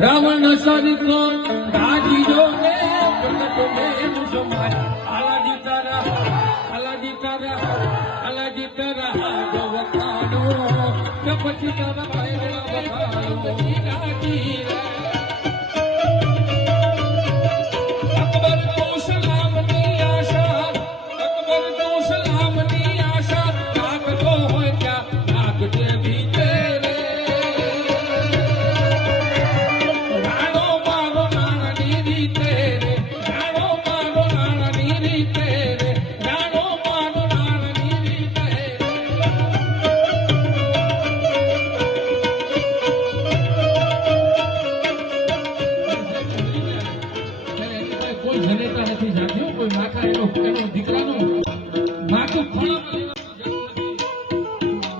રાવણ સરિતો રાજી જોને પ્રગટ મેં સમાય આલાજી તારા જો વખાણો કે પછી તારા ભાઈ વખાણો રાજી અકબર તો સલામની આશા રાખતો હોય ત્યાં રાખજે ભીતે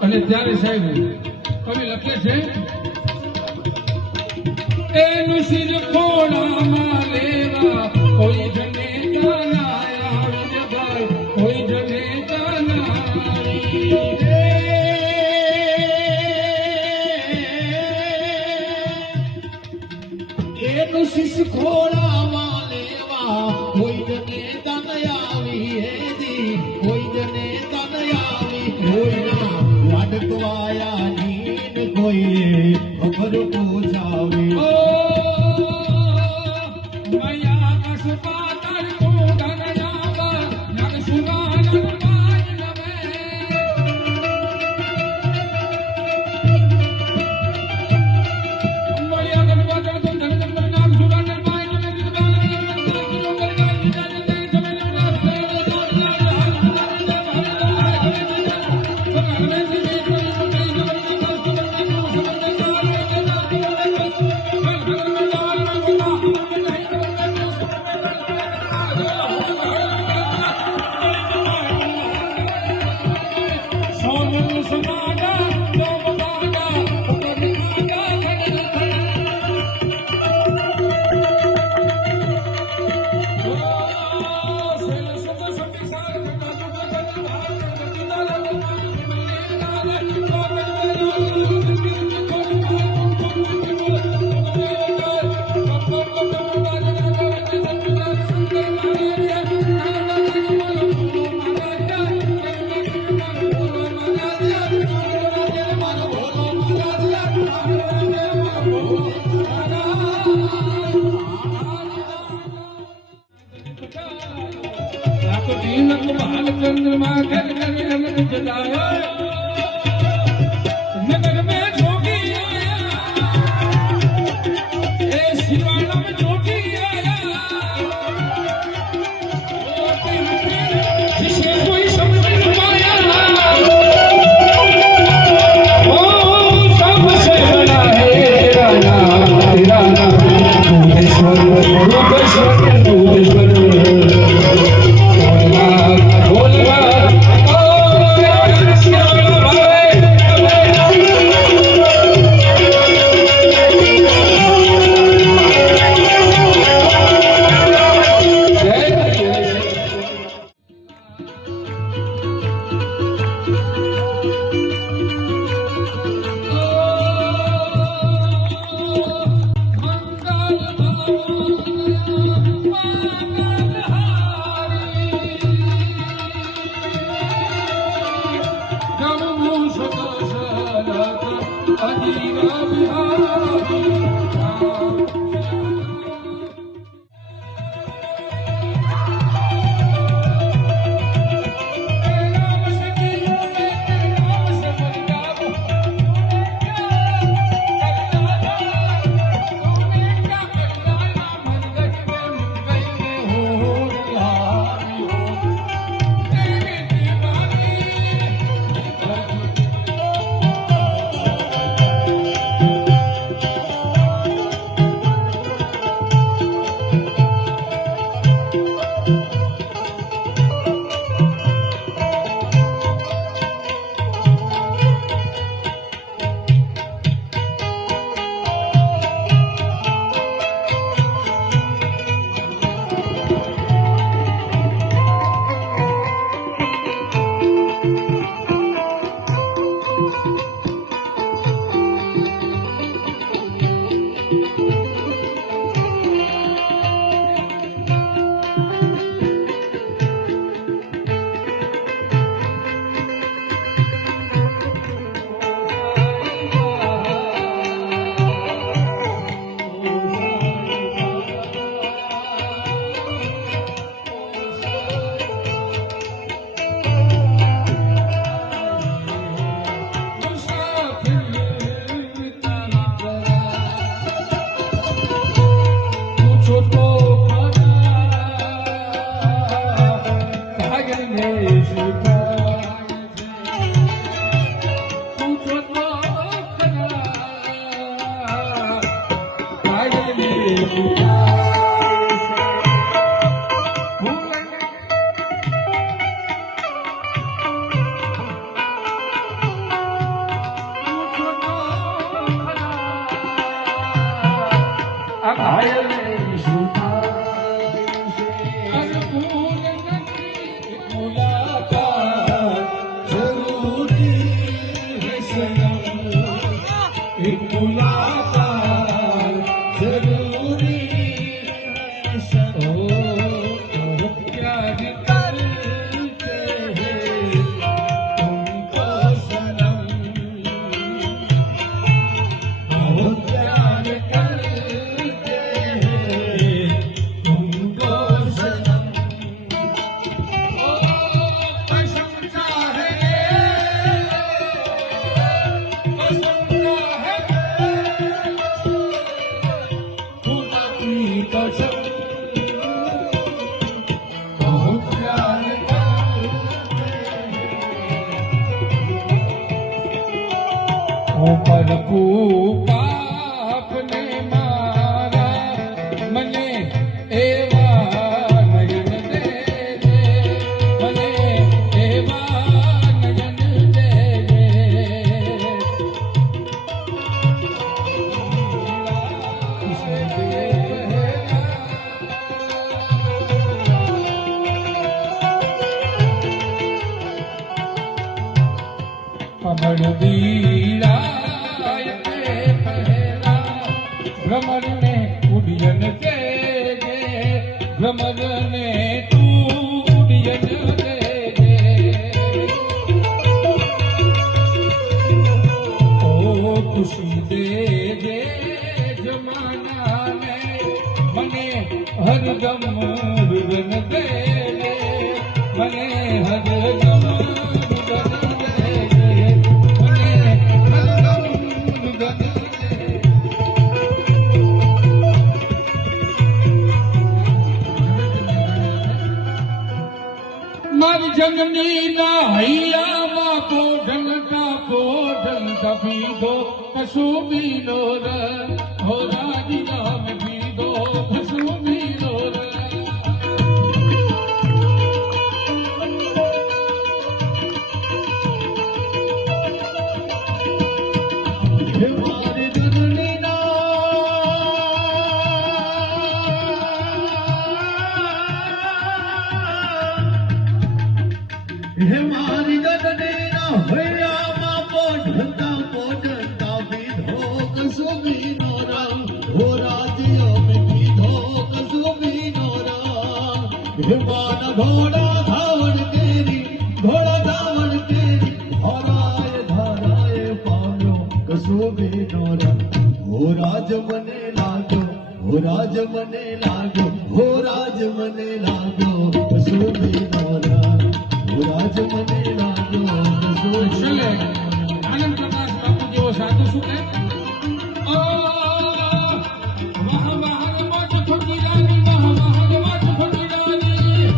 અને ત્યારે સાહેબ કવિ લખે છે એનું શિર ખોડામાં લેવા કોઈ જને ભાઈ કોઈ જને એનું શિર ખોડામાં લેવા કોઈ જને તન આવી હેદી કોઈ જને તન આવી કોઈના વાડકવાયા નીન કોઈએ ખબર પૂછાવી મયા કસપા તર કો ગગનાવા નગ સુવાનન બાજ નવે મયા ગણવા જન ધન નગ સુવાનન બાજ નવે આપને મારા મને એવા નયન દેજે, મને એવા નયન દેજે. કમળ દીરાય તે પહેલા ભ્રમર ને ઉડિયન દેજે, ભ્રમર ને તું ઉડિયન દેજે. ઓ ખુશી દેજે જમાના ને મને હરદમ રુદન દેજે, મને હરદમ મારી જનની ના હૈયામાં પોઢન પીધો કશું બીનો ર હો રાજી રામ પીધો કશું બીનો ર. મારી જનની ના હૈયામાં પોઢતા પીધો કશું બીનો રંગ, હો રાજીઓ મેં પીધો કશું બીનો રંગ. હિમાન ઘોડા ધાવણ કેરી ધરાય પામ્યો કશું બીનો રંગ. હો રાજ મને લાગ્યો, હો રાજ મને લાગ્યો, હો રાજ મને લાગ્યો કશું બીનો રંગ. રાજ મને લાગ્યો છેલ્લે આનંદ પ્રકાશ બાપુ જેવો સાધુ શું કહે? વાહ વાહ મોટ ખોટી રાની, વાહ વાહ મોટ ખોટી રાની.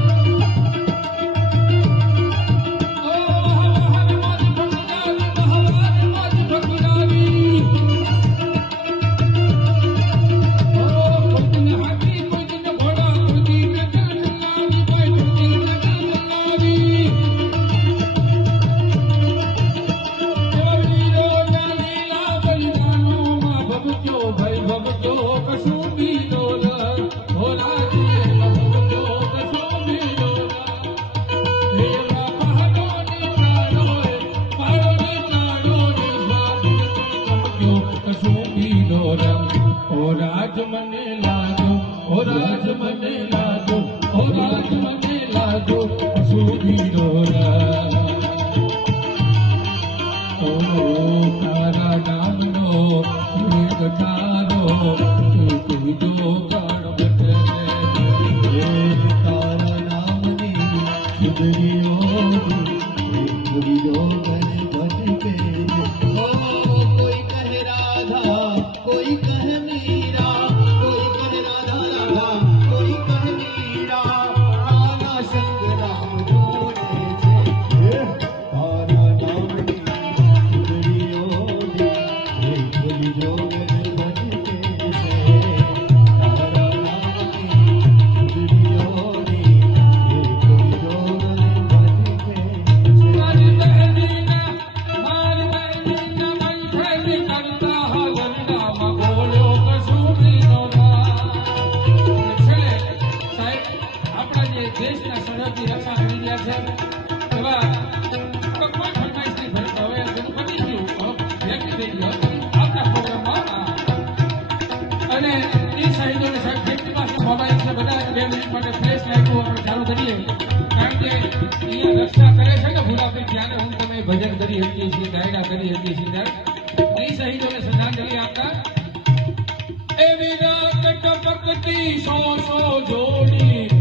વાહ વાહ મોટ ખોટી રાની, વાહ વાહ મોટ ખોટી રાની. કોઈ દિન હાથી, કોઈ દિન ઘોડા, કોઈ દિન ચલનાની, કોઈ દિન ચલનાની. રાજ મને લાજો, ઓ રાજ મને લાજો, ઓ રાજ મને લાજો સુધીરો ઓ તારા નામનો એક તારો કીધો ગણ બટે તારા નામની સુધરીઓ કીધો ગણ બટકે. કોઈ કહે રાધા, કોઈ કહે મીરા, કોઈ કહે રાધા રાધા, કોઈ કહે મીરા. આના સંગ રામ જોડે છે તારા નામની સુધરીઓ સરહદની રક્ષા કરી રહ્યા છે એવા કોઈ ફરમાઈશ નહીં ભરતા હવે બધું પતી ગયું વ્યક્તિ થઈ ગયો આવતા પ્રોગ્રામમાં અને એ શહીદોને સાહેબ જેમની પાસે મોબાઈલ છે બધા 2 મિનિટ માટે ફ્લેશ લાઈટો આપણે ચાલુ કરીએ કારણ કે અહીંયા રક્ષા કરે છે ને ભૂરાભાઈ ત્યારે હું તમે ભજન કરી શકીએ છીએ ગાયડા કરી શકીએ છીએ ત્યારે એ શહીદોને શ્રદ્ધાંજલિ આપતા એ વિરાટ ટપકતી સો જોડી